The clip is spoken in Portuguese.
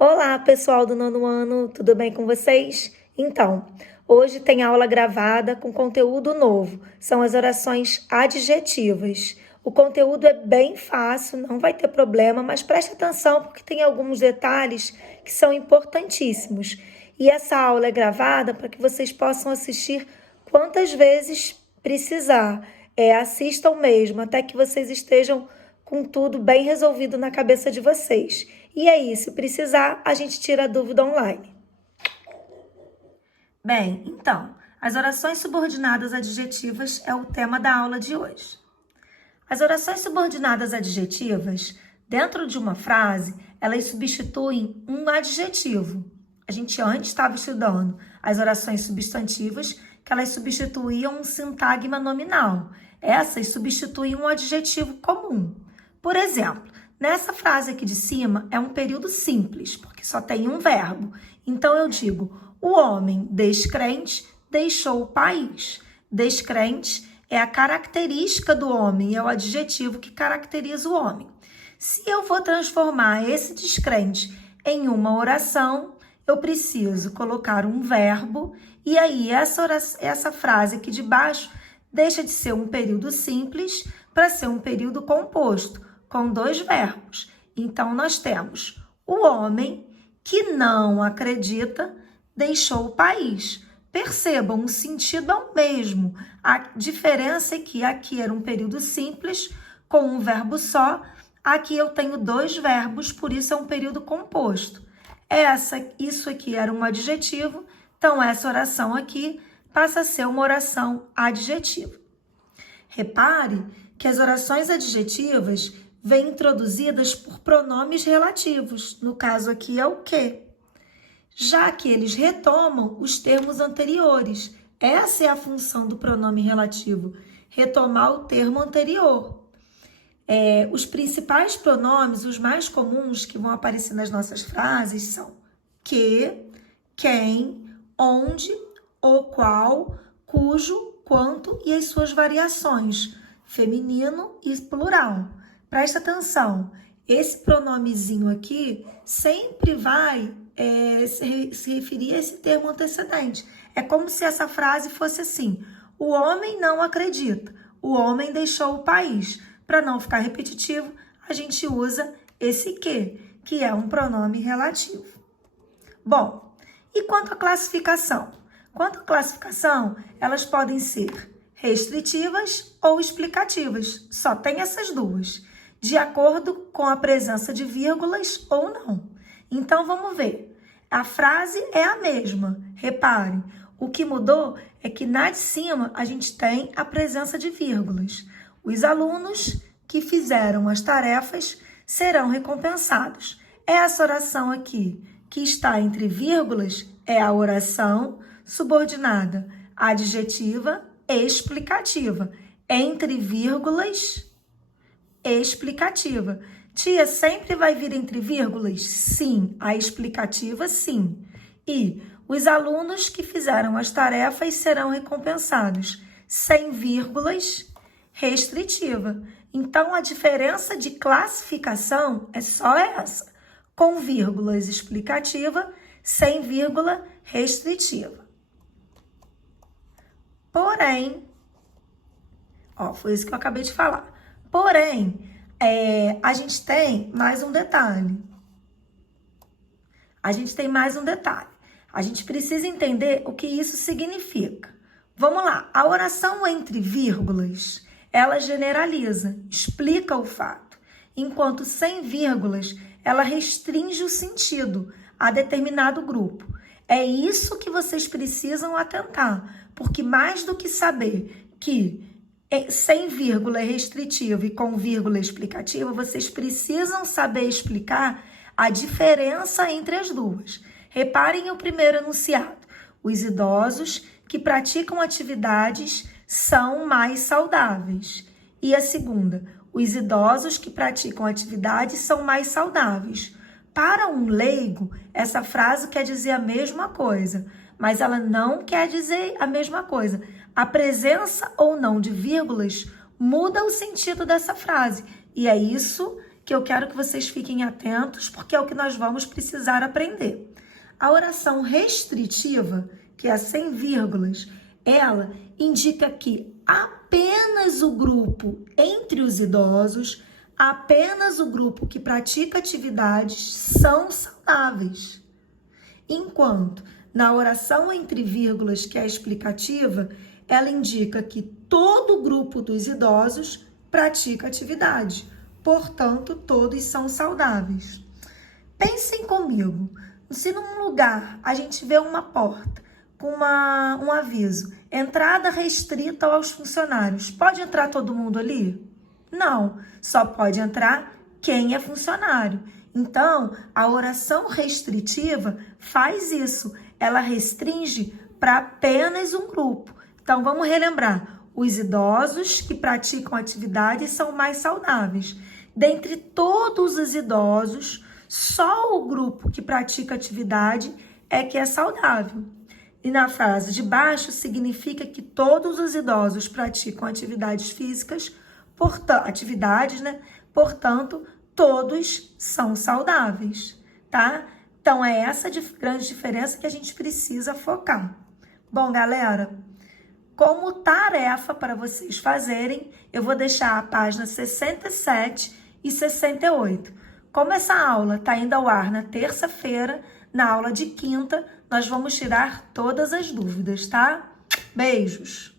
Olá, pessoal do nono ano, tudo bem com vocês? Então, hoje tem aula gravada com conteúdo novo, são as orações adjetivas. O conteúdo é bem fácil, não vai ter problema, mas preste atenção porque tem alguns detalhes que são importantíssimos. E essa aula é gravada para que vocês possam assistir quantas vezes precisar. Assistam mesmo, até que vocês estejam com tudo bem resolvido na cabeça de vocês. E aí, se precisar, a gente tira a dúvida online. Bem, então, as orações subordinadas adjetivas é o tema da aula de hoje. As orações subordinadas adjetivas, dentro de uma frase, elas substituem um adjetivo. A gente antes estava estudando as orações substantivas, que elas substituíam um sintagma nominal. Essas substituem um adjetivo comum. Por exemplo, nessa frase aqui de cima é um período simples, porque só tem um verbo. Então eu digo, o homem descrente deixou o país. Descrente é a característica do homem, é o adjetivo que caracteriza o homem. Se eu vou transformar esse descrente em uma oração, eu preciso colocar um verbo e aí essa frase aqui de baixo deixa de ser um período simples para ser um período composto, com dois verbos. Então, nós temos o homem que não acredita deixou o país. Percebam, o sentido é o mesmo. A diferença é que aqui era um período simples, com um verbo só. Aqui eu tenho dois verbos, por isso é um período composto. Isso aqui era um adjetivo, então essa oração aqui passa a ser uma oração adjetiva. Repare que as orações adjetivas vêm introduzidas por pronomes relativos. No caso aqui é o que, já que eles retomam os termos anteriores. Essa é a função do pronome relativo, retomar o termo anterior. Os principais pronomes, os mais comuns que vão aparecer nas nossas frases são que, quem, onde, o qual, cujo, quanto e as suas variações, feminino e plural. Presta atenção, esse pronomezinho aqui sempre vai se referir a esse termo antecedente. É como se essa frase fosse assim, o homem não acredita, o homem deixou o país. Para não ficar repetitivo, a gente usa esse que é um pronome relativo. Bom, e quanto à classificação? Quanto à classificação, elas podem ser restritivas ou explicativas. Só tem essas duas, de acordo com a presença de vírgulas ou não. Então, vamos ver. A frase é a mesma. Reparem, o que mudou é que na de cima a gente tem a presença de vírgulas. Os alunos que fizeram as tarefas serão recompensados. Essa oração aqui, que está entre vírgulas, é a oração subordinada adjetiva explicativa. Entre vírgulas, explicativa. Tia, sempre vai vir entre vírgulas? Sim. A explicativa, sim. E os alunos que fizeram as tarefas serão recompensados. Sem vírgulas, restritiva. Então, a diferença de classificação é só essa. Com vírgulas, explicativa, sem vírgula, restritiva. Porém, foi isso que eu acabei de falar. Porém, a gente tem mais um detalhe. A gente precisa entender o que isso significa. Vamos lá. A oração entre vírgulas, ela generaliza, explica o fato. Enquanto sem vírgulas, ela restringe o sentido a determinado grupo. É isso que vocês precisam atentar, porque mais do que saber que sem vírgula é restritivo e com vírgula é explicativo, vocês precisam saber explicar a diferença entre as duas. Reparem o primeiro enunciado. Os idosos que praticam atividades são mais saudáveis. E a segunda, os idosos que praticam atividades são mais saudáveis. Para um leigo, essa frase quer dizer a mesma coisa, mas ela não quer dizer a mesma coisa. A presença ou não de vírgulas muda o sentido dessa frase. E é isso que eu quero que vocês fiquem atentos, porque é o que nós vamos precisar aprender. A oração restritiva, que é sem vírgulas, ela indica que apenas o grupo entre os idosos, apenas o grupo que pratica atividades são saudáveis. Enquanto na oração entre vírgulas, que é explicativa, ela indica que todo o grupo dos idosos pratica atividade, portanto, todos são saudáveis. Pensem comigo, se num lugar a gente vê uma porta com um aviso, entrada restrita aos funcionários, pode entrar todo mundo ali? Não, só pode entrar quem é funcionário. Então, a oração restritiva faz isso, ela restringe para apenas um grupo. Então, vamos relembrar, os idosos que praticam atividades são mais saudáveis. Dentre todos os idosos, só o grupo que pratica atividade é que é saudável. E na frase de baixo significa que todos os idosos praticam atividades físicas, portanto, todos são saudáveis, tá? Então, é essa grande diferença que a gente precisa focar. Bom, galera, como tarefa para vocês fazerem, eu vou deixar a página 67 e 68. Como essa aula está indo ao ar na terça-feira, na aula de quinta, nós vamos tirar todas as dúvidas, tá? Beijos!